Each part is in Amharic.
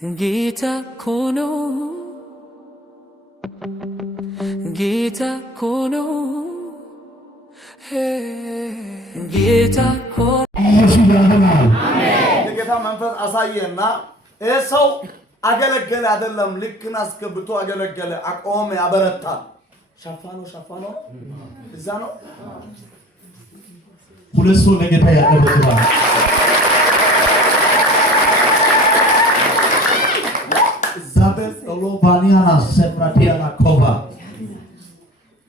Gita kono, Gita kono, hey, Gita kono. የጌታ መንፈስ አሳየና ይሄ ሰው አገለገለ አይደለም፣ ልክን አስገብቶ አገለገለ፣ አቆመ፣ ያበረታ። ሸፋኖ እዛ ነው ሁለት ሰው ለጌታ ያቀርባል። ዛበል ሎባኒያና ሰፕራቲያና ኮባ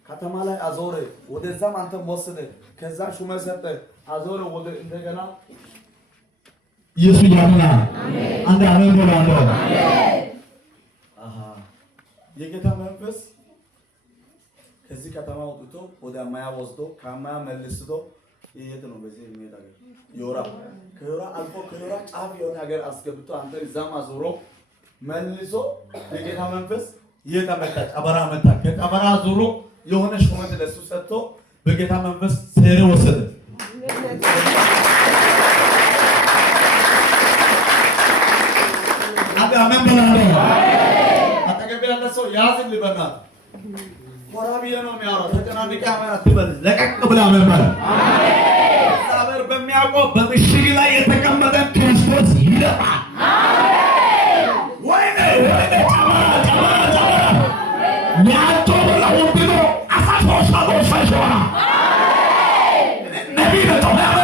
ከተማ ላይ አዞረ፣ ወደዛም አንተ ወሰደ፣ ከዛ ሹመት ሰጠ፣ አዞረ ወደ እንደገና ኢየሱስ ያምና አንድ አሜን ብሎ አንተ የጌታ መንፈስ ከዚህ ከተማ ወጥቶ ወደ አማያ ወስዶ ከአማያ መልስቶ ይሄት ነው። በዚህ የሚሄድ ሀገር ዮራ ከዮራ አልፎ ከዮራ ጫፍ የሆነ ሀገር አስገብቶ አንተ እዛም አዞሮ መልሶ የጌታ መንፈስ የተመታ ቀበራ መታ። ከቀበራ ዞሮ የሆነ ሹመት ለሱ ሰጥቶ በጌታ መንፈስ ሰሬ ወሰደ። አሜን ብሎ አጠገብ ያለ ሰው ያዝን ልበናል። ወራቢያ ነው የሚያወራው። ተጨናንቀህ አሜን አትበል። ለቀቅ ብለህ አሜን በል። እግዚአብሔር በሚያውቀው በምሽግ ላይ የተቀመጠ ክርስቶስ ይለፋል። ወይኔ ያቶ ለሁሉ አሳቶሻ ነቢይ ነው ተባለ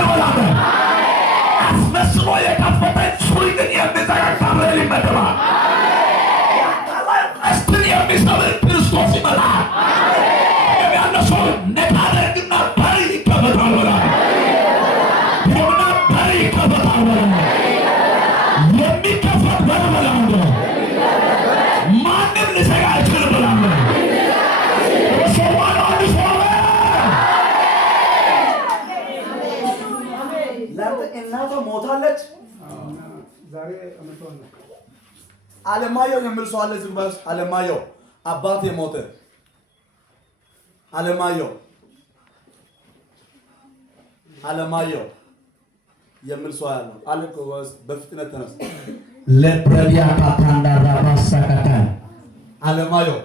አስመስሎ የከፈተ ሱሪን የሚዘጋጋ ይመደባ አስተን የሚሰብር ክርስቶስ ይመላል። የሚያነሱ ነታረግና ባሪ ይከፈታል ወላ የምና ባሪ ይከፈታል ወላ የሚከፈት በረበላ ማንም ሊሰጋ አይችልም ብላ እናቷ ሞታለች። ዛሬ አለማየሁ የሚል ሰው አለ። ዝም በል አለማየሁ አባቴ ሞተ። አለማየሁ የሚል ሰው ያለው አለ። በፍጥነት ተነስ። ለፕረዲያ ካታንዳ ራባሳካታ አለማየሁ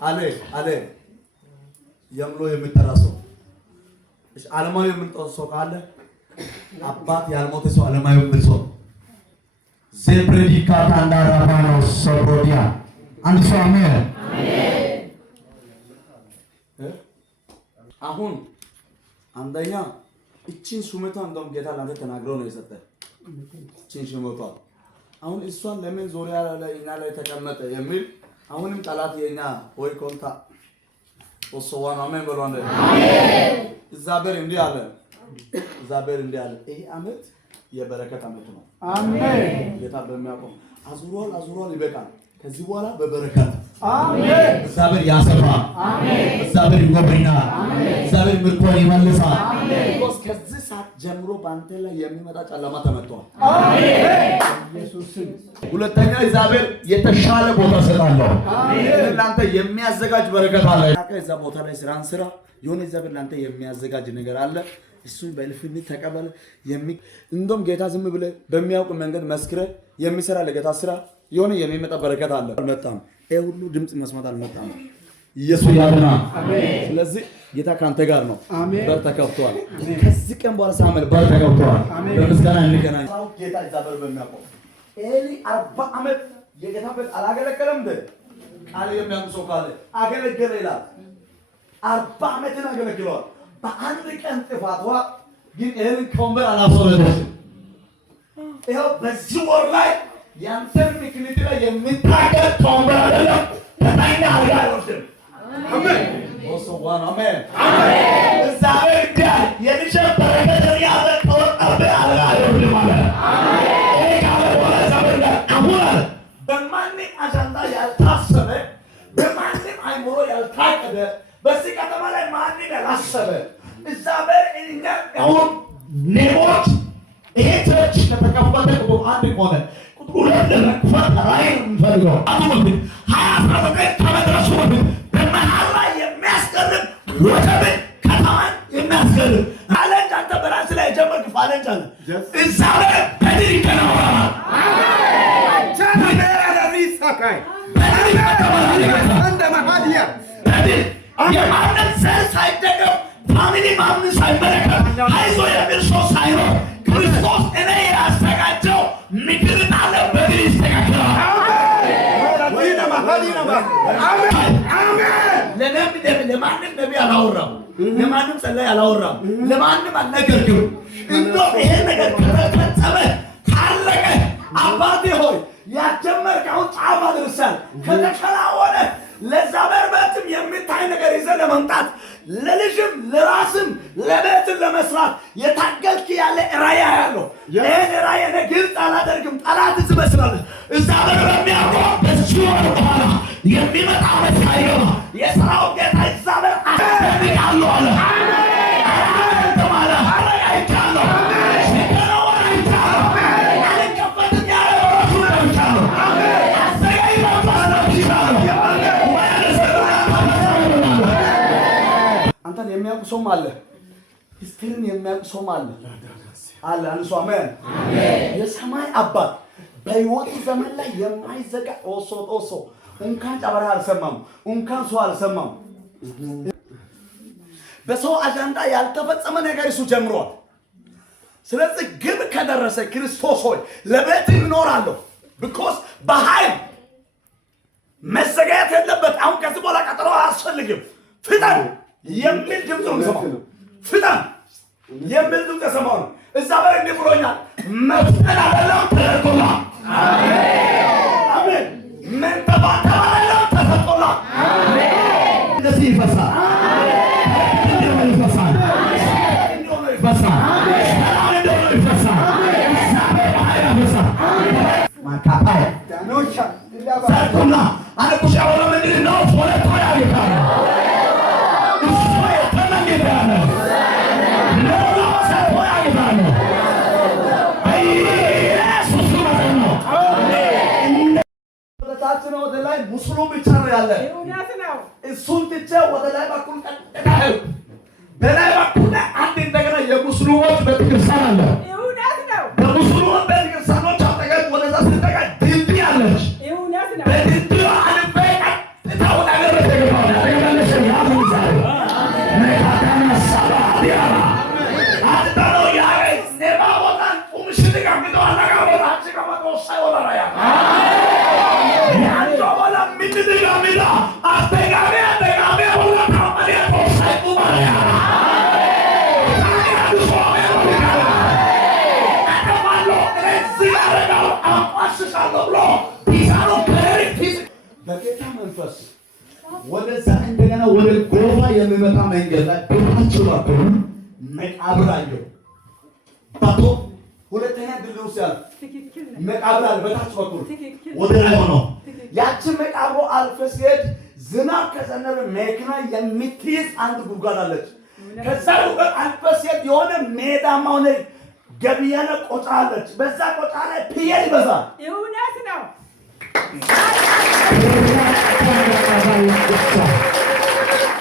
አለ የምሎ የሚጠራ ሰው እሺ፣ አለማየሁ የሚል ሰው ካለ አባት ያልሞተ ሰው አለማየሁ የሚል ሰው ዘፕሬዲካ ታንዳራባኖ ሶብሮዲያ አንድ ሰው አሜን። አሁን አንደኛ እቺን ሹመቷ እንደውም ጌታ ላንተ ተናግሮ ነው የሰጠ። እቺን ሹመቷ አሁን እሷን ለምን ዙሪያ ላይ እና ላይ ተቀመጠ የሚል አሁንም ጠላት የኛ ወይ ኮንታ ወሰዋን አሜን ብሎ አንደ አሜን። እግዚአብሔር እንዲህ አለ ይሄ ዓመት የበረከት ዓመት ነው። አሜን። ጌታ በሚያውቀው አዙሯል ይበቃል። ከዚህ በኋላ በበረከት አሜን። እግዚአብሔር ያሰፋ አሜን። እግዚአብሔር ይጎብኝና አሜን። እግዚአብሔር ምርኮን ይመልሳል አሜን። ከዚህ ሰዓት ጀምሮ በአንተ ላይ የሚመጣ ጨለማ ተመቷል አሜን። ኢየሱስ ሁለተኛ እግዚአብሔር የተሻለ ቦታ ሰጣለሁ አሜን። ለአንተ የሚያዘጋጅ በረከት አለ። ከዛ ቦታ ላይ ስራን ስራ የሆነ እግዚአብሔር ለአንተ የሚያዘጋጅ ነገር አለ። እሱን በልፍኝ ተቀበል። እንደውም ጌታ ዝም ብለህ በሚያውቅ መንገድ መስክረህ የሚሰራ ለጌታ ስራ የሆነ የሚመጣ በረከት አለ። አልመጣም። ይሄ ሁሉ ድምጽ መስማት አልመጣም። ኢየሱስ ያድና አሜን። ስለዚህ ጌታ ካንተ ጋር ነው። በር ተከፍቷል። ከዚህ ቀን በኋላ ሳመል በር ተከፍቷል። በምስጋና እንገናኝ። ጌታ እግዚአብሔር በሚያውቀው ኤሊ 40 ዓመት የጌታ ቤት አላገለገለም እንደ ቃል የሚያውቅ ሰው ካለ አገለገለ ይላል። 40 ዓመትን አገለግለዋል። በአንድ ቀን ጥፋቷ ግን ይሄንን ከወንበር አላስወረደችም። ይኸው በዚህ ወር ላይ ያንተን ምክንያት ላይ የሚታገል ከወንበር አይደለም ተጣይና አልጋ አይወስድም። አሜን ወሰዋን አሜን አሜን። እግዚአብሔር ጋር የልጅ በረከት ያለ ከወጣበ አልጋ አይወስድም ማለት አሜን። ይሄ ካለ በኋላ እግዚአብሔር ጋር አሁን በማንም አጀንዳ ያልታሰበ በማንም አይምሮ ያልታቀደ በዚህ ከተማ ላይ ማንም ያላሰበ እግዚአብሔር እኛ አሁን ኔሞች ይሄ ቸርች ከተከፈተ ቁጥር 1 ሆነ ቁጥር 2 ለመክፈት ራእይ እንፈልገው አሁን 20 ከመድረሱ በፊት በመሃል ላይ የሚያስቀርብ ወተብን ከተማን የሚያስቀርብ አለንጅ አንተ በራስህ ላይ የጀመርክ ፋለንጅ አለ እግዚአብሔር በድል ይከናወናል። ይሳካይ እንደ ማሃዲያ የማንም ዘር ሳይደገም ፋሚሊ ማምን ሳይመለከት አይዞ የሚል ሰው ሳይኖር ክርስቶስ እኔ ያዘጋጀው ምክርን አለ በግል ይስተካከላል። ለማንም ነቢይ አላወራም፣ ለማንም ጸላይ አላወራም፣ ለማንም አልነገርኩም። እንደው ይሄ ነገር ከተፈጸመ ካለቀ አባቴ ሆይ ያጀመርከውን ጫፍ አድርሰን ከተከናወነ ለዛ በርበትም የሚታይ ነገር ይዘህ ለመምጣት ለልጅም ለራስም ለቤትም ለመስራት የታገልክ ያለ ራእይ ያለው ይሄን ራእይ እኔ ግልጽ አላደርግም። ጠላት ትመስላለህ። እዛ በርበም ያቆም በሱ ወር በኋላ የሚመጣ መሳይገባ የሰራው ጌታ እዛ በር አያለው አለ። የሚያውቅ ሰውም አለ፣ እስክሪን የሚያውቅ ሰውም አለ አለ። አንሱ አሜን። የሰማይ አባት በሕይወቱ ዘመን ላይ የማይዘጋ ኦሶ እንኳን ጨበራ አልሰማም፣ እንኳን ሰው አልሰማም። በሰው አጀንዳ ያልተፈጸመ ነገር እሱ ጀምሯል። ስለዚህ ግብ ከደረሰ ክርስቶስ ሆይ ለቤት እኖራለሁ ቢኮዝ በኃይል መዘጋየት የለበት። አሁን ከዚህ በኋላ ቀጠሮ አያስፈልግም። ፍጠን የሚል ድምፅ ነው የምሰማው። ፍጠን የሚል ድምፅ የሰማው ነው። እዛ በላይ እንዲህ ብሎኛል። መፍጠን አይደለም ተደርጎልሃል። አሜን። መንተባተብ አይደለም ተሰጥቶልሃል። እንደዚህ ይፈሳል፣ እንዲሁ ይፈሳል፣ እንዲሁ ይፈሳል፣ እንዲሁ ይፈሳል። ማካፓይ ዳኖሻ ዛኩና አነኩሻ ወለ ምንድን ነው ፎለቶ ያልካል ወደ ላይ ሙስሉ ብቻ ነው ያለ። እሱን ትቼ ወደ ላይ በኩል ቀጥታው በላይ በኩል አንድ እንደገና የሙስሊሞች ቤተክርስቲያን አለ። በሙስሊሞች ቤተክርስቲያኖች አጠገብ ወደዛ ስትጠጋ ድልድይ አለች። በድልድዩ አልፌ ቀጥታ ወደ አገር ቤት ገባሁ። ያገለለሽ ያሙዛይ መካከና ሳባዲያ አጥታሎ ያይ ነባ ወጣን ቁምሽል ጋር አላጋ ወጣ አጭቀመጦ ሳይወላያ በጌታ መንፈስ ወደዛ እንደገና ወደ ጎፋ የሚመጣ መንገድ ላይ በታች በኩል መቃብር አየሁ። ባቶ ሁለተኛ ድልድይ ውስጥ ያለ መቃብር አለ። በታች በኩል ወደ ላይ ሆኖ ያችን መቃብሩ አልፈ ሲሄድ ዝናብ ከዘነበ መኪና የምትይዝ አንድ ጉድጓድ አለች። ከዛ ጉድጓድ አልፈ ሲሄድ የሆነ ሜዳማ ሆነ ገቢያነ ቆጫ አለች። በዛ ቆጫ ላይ ፍየል ይበዛል። እውነት ነው።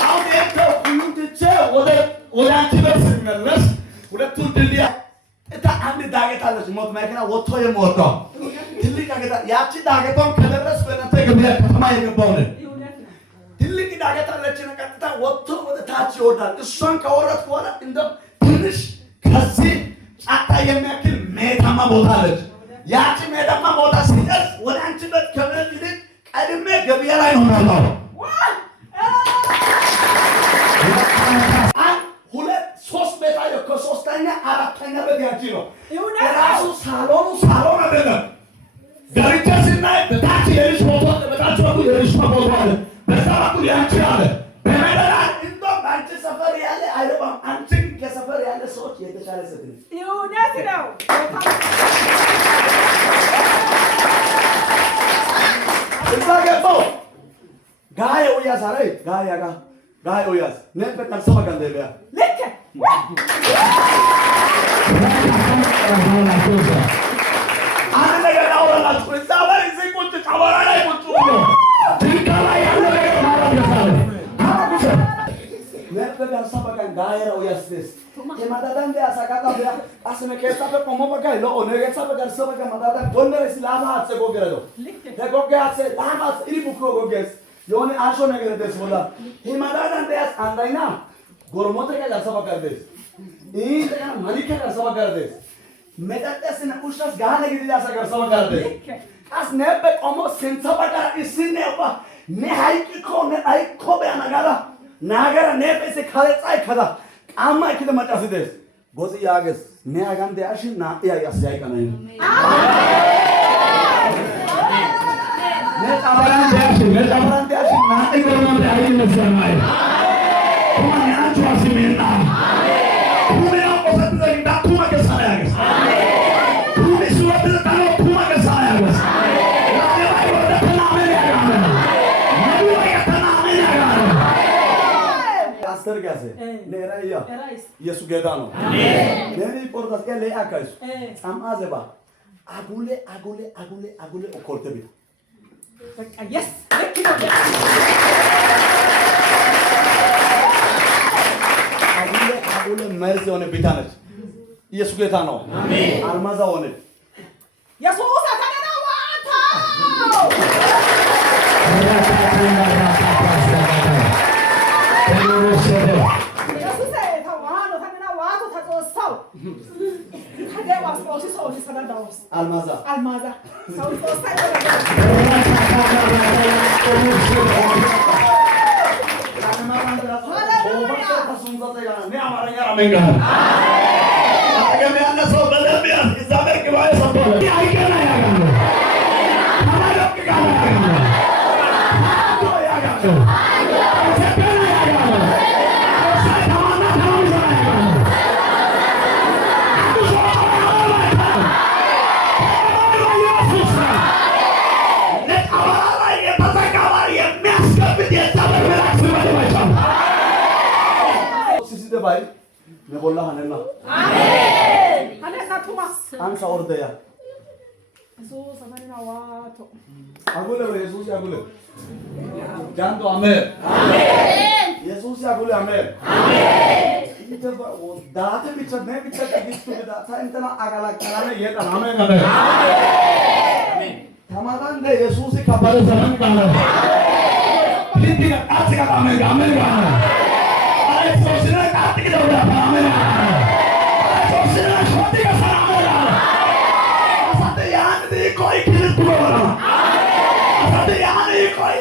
አሁን የለው ሁሉንትቼ ወደ አንቺ ቤት ስመለስ ሁለቱ ድልድይ እታ አንድ ዳገት አለች። ሞት መኪና ወጥቶ የምወጣው ትልቅ ዳገት። ያቺ ዳገቷን ከደረስ በእናንተ ገበያ ከተማ የገባው ነኝ። ትልቅ ዳገት አለች። ቀጥታ ወጥቶ ወደ ታች ይወርዳል። እሷን ከወረድኩ በኋላ እንደው ትንሽ ከዚህ ጫታ የሚያክል ሜዳማ ቦታ አለች። ያቺ ሜዳማ ቦታ ሲደርስ ወደ አንቺ ቤት ከመሄድ ይልቅ ቀድሜ ገበያ ላይ ነው የምወጣው። ሁለት ሶስት ቤት አየሁ። ከሶስተኛ አራተኛ ቤት ያቺ ነው። የራሱ ሳሎን አይደለም። ገብቼ ስናይ በታች የልጅ ፎቶ አለ፣ በታች በኩል የልጅ ፎቶ አለ፣ በዛ በኩል ያቺ አለ። በመደዳ እንደውም በአንቺ ሰፈር ያለ አይደለም። አንቺን ከሰፈር ያለ ሰዎች የተሻለ ሴት ነች። እውነት ነው። እዛ ገባሁ። ጋዬ ውያስ አለ ጋዬ ውያስ ነን በቀልሰማ ገንዘቢያ ልክ አንድ ነገር አወራላችሁ። እዛ ላይ እዚህ ቁጭ ጨበራ ላይ ቁጭ ብሎ ድንጋ ላይ ያለ ነገር ማለት ያሳለ ነበር ሰበቀን ጋዬ ውያስ ደስ የማዳዳን ቢያሳቃታ ቢያ አስመ ከሳበ ቆሞ በቃ ሎ ነገ ሰበቀ ሰበቀ ማዳዳን ወንደረ ሲላማ አጽጎ ገረዶ ልክ He goggeatse lamas iri bukko gogges. Yone asho negere des bolla. Himalayan deas andayna. Gormote ke garsa bakar des. In te kana mani ke garsa bakar des. Medatte sina ushas gahane gidi jasa garsa bakar des. As nebe como senza bakar isine opa. Ne haiki ko ne ai ko be anagara. Nagara nebe se khale tsai khada. Amma ikide matasi des. Gozi yages. Ne agam de ashin na ya yasai kana. Ne tabaran de ashin na igormo de ai ne samai. Kuma ne ancho asimena. Kuma ya osat de da kuma ke sayages. Kuma suat de da kuma ke sayages. La ne vai de tana me ya gana. Ne vai ya tana me ya gana. Pastor कैसे? नेरा या? Yesu gedano. Neri portas que le acais. Am azeba. Agule okorte bi. Yes. Agule merse one bitanet. Yesu gedano. Amen. Armaza one. Jesus akanena watu. Jesus tawano akanena watu tatosau. Kade wasposi so ni sadadaos. Almaza. So sai. भाई मैं बोल रहा हनेला Amen. Hanena tuma. आंसा और दया Jesus akanena watu. आगुले वे यीशु आगुले जान तो आमेन यीशु आगुले आमेन इधर वो दाते बिचर में बिचर के बिच में दाता इतना आगला कराने ये तो आमेन समाधान दे यीशु से खबर zaman kana hindi ka kasi ka amen ay sosina ka ati ka udah amen ay sosina shoti ka sana amen asate yan di koi kilit ko na asate yan di koi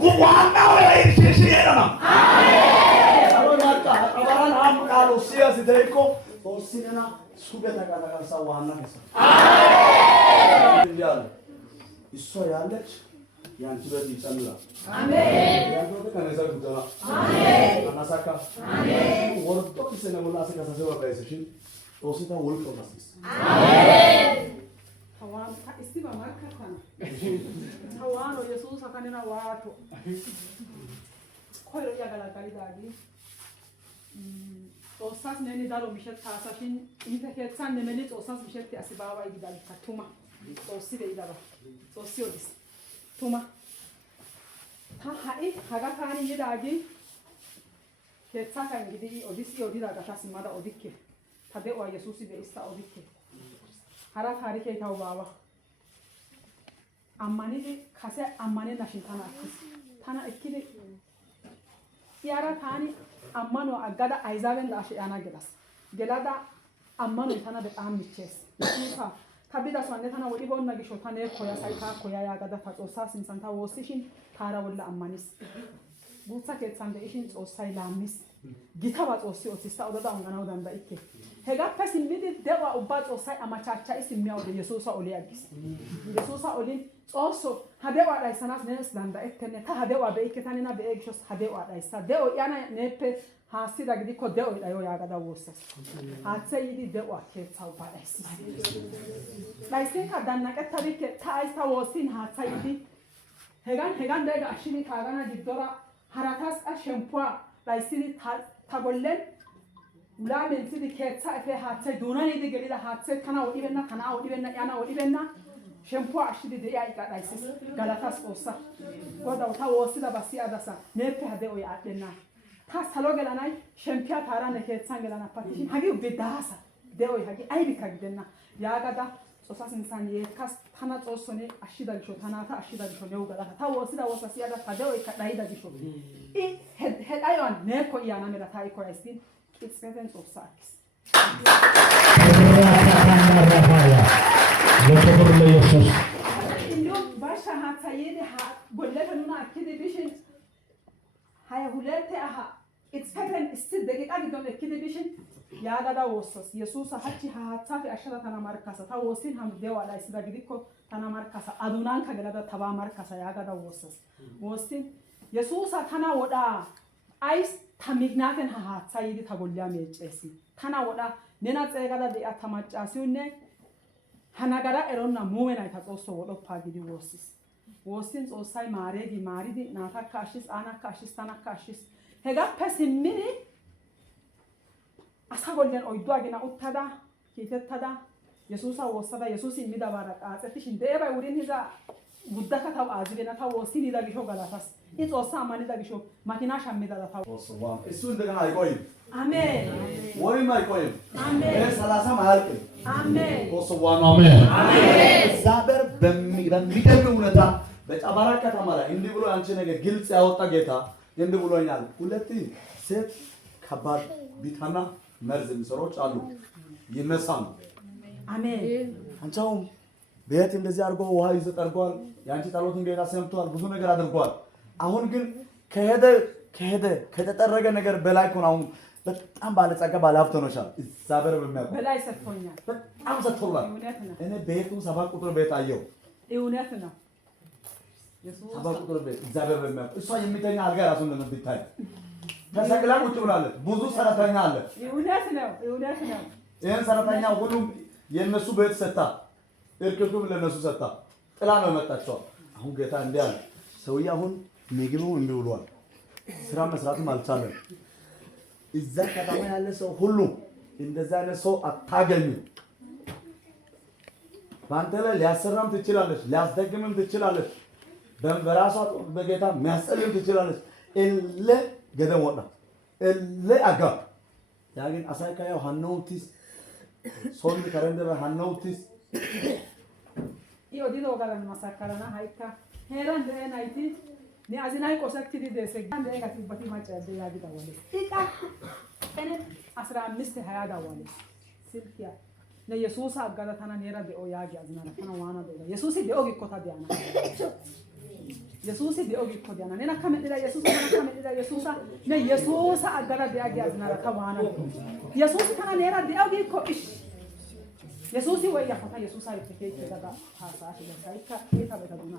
guwana wala isi na alo nata abaran ham kalo sia si deko sosina na sugata ka sa wana kesa amen isso yandex yang sudah dicandra. Amin. Yang itu kan esar bujana. Amin. Anasaka. Amin. Worto bisa namun asik asal sewa kaisashin. Tosita worto nasis. Amin. Hawan ka istiba marka kana. Hawano Jesus akanena watu. Koiro ya gala kalidagi. Osas neni dalo mishet kasashin inte ketsan nemelit osas mishet asibawa igidal katuma. Oside idaba. Osiodis. Tuma. Ta hai haga kani yidagi. Ketsaka ngidi odisi odidaga tasimada odikke. Tade o Yesusi be ista odikke. Hara kari ke tawbawa. Ammani de kase ammani nashin tana akis. Tana ikkide. Yara tani ammano agada aizaben da ashiyana gedas. Gelada ammano tana be ammiches. Isa kabida swanne tana wodi bonna gisho tane koya saita koya ya gada fatsosa sinsanta wosishin tara walla ammanis gutsa ketsande ishin xossay laamis gita ba xossi otista odada ongana odanda ikke hega pesimidi dewa ubba xossay amachacha isimmiya ode yesusa oli agis yesusa olin xosso hadewa daysanas nes danda ettene ta hadewa be ikke tanina be egishos hadewa daysa deo yana neppe haasida gidikko deo dayo yaagada woossas haathe yidi de'uwa keeththa ubba dhaysis dhaysinka dannaqettadikke ta aysta woossin haatha yidi hegan deega ashshini kaagana giddora haratas qa shempuwa dhayssidi ta gollen ulaa mentsidi keeththa efe haathay duunan yidi gelida haathe tana wodhibenna tanaa wodhibenna yana wodhibenna shempuwa ashshidi de'iya iqa dhaysis galatas xoossa godaw ta woossida ba siyadasa neeppe ha de'oy aadhdhenna ta salo gelanay shempiya taarane keeththan gelana patishin hagi ubbi daasa de'oy hagi aybikka gidenna yaagada Xoossaa sintsan yeekkas tana xoossone ashshida gisho tanaata ashshida gisho new galata ta woossida woossa siyada ta de'oykka dhayida gisho I he dhayuwan neekko I yaana mela ta I koyays gin qixxeten Xoossaa akkis. ለክብር ለኢየሱስ እንዲሁም ባሻ ሀታዬን ጎለተ ኑና akkidi bishin haya hulete aha qixxeten issi deqiqa giddon ekkidi bishin yaagada woossas Yesuusa hachchi ha haaththaafe ashshada tana markkasa ta woossin ham de'uwa dhayssida gidikko tana markkasa adunankka gelada tabaa markkasa yaagada woossas woossin Yesuusa tana wodhaa ays ta mignaaten ha haaththaa yiidi ta golliya meeccees tana wodhaa nena xeegada de'iya ta maccaasiyonne ha nagara eronna muume nayta Xoosso wodhoppa gidi woossis woossin Xoossay maareegi maaridi naatakka ashshis aanakka ashshis tanakka ashshis hegappe simmini asa gollen oyddu agina uttada kiitettada Yesuusa woossada Yesuusi immidabaara qaaxettishin de'ebay wurin hiza guddaka taw aazibena ta woossinida gisho galatas I Xoossaa ammanida gisho makinaa shammidada taw እሱ እንደገና አይቆይም አሜን ወይም አይቆይም አሜን ይሄ 30 አያልቅም አሜን ወስዋኑ አሜን እግዚአብሔር በሚገርም ሁኔታ በጨባራ ከተማ ላይ እንዲህ ብሎ አንቺ ነገር ግልጽ ያወጣ ጌታ እንዲህ ብሎኛል ሁለት ሴት ከባድ ቢታና መርዝ የሚሰሮች አሉ ይነሳሉ አሜን አንቻውም ቤት እንደዚህ አድርጎ ውሃ ይዞ ጠርጓል ያንቺ ጸሎትን ጌታ ሰምቷል ብዙ ነገር አድርጓል አሁን ግን ከተጠረገ ነገር በላይ ኮን አሁን በጣም ባለጸጋ ባለሀብት ሆነሻል እግዚአብሔር በሚያውቀው በላይ ሰጥቶኛል በጣም ሰጥቶላል እኔ ቤቱን 7 ቁጥር ቤት አየው እውነት ነው ኢየሱስ 7 ቁጥር ቤት እግዚአብሔር በሚያውቀው እሷ የሚተኛ አልጋ ራሱ እንደምትታይ ተሰቅላ ቁጭ ብላለች ብዙ ሰራተኛ አለ እውነት ነው ይሄን ሰራተኛ ሁሉም የነሱ ቤት ሰጣ እርክቱም ለነሱ ሰጣ ጥላ ነው መጣቸው አሁን ጌታ እንዲያ ሰውዬ አሁን ምግቡ እምቢ ብሏል ስራ መስራትም አልቻለም እዛ ከተማ ያለ ሰው ሁሉ እንደዛ ያለ ሰው አታገኙ ባንተ ላይ ሊያሰራም ትችላለች ሊያስደግምም ትችላለች በራሷ በጌታ የሚያስጸልም ትችላለች እለ ገደም ወጣ እለ አጋ ያግን አሳይካው ሃኖቲስ ሶል ከረንደር ሃኖቲስ io dico che non massacarana haika heran de naiti ni azinai qosaktidi dese gande ga tibati macha de ya gida wale ika ene asra miste haya da wale silkia ne yesusa agada tana nera de o ya gi azinara tana wana de yesusi de ogi kota de ana yesusi de ogi kota de ana nena kamedira yesusa tana kamedira yesusa ne yesusa agada de ya gi azinara ta wana yesusi tana nera de ogi ko ish Yesusi wayya fata Yesusa yake da hasa shi da sai ka ita da duna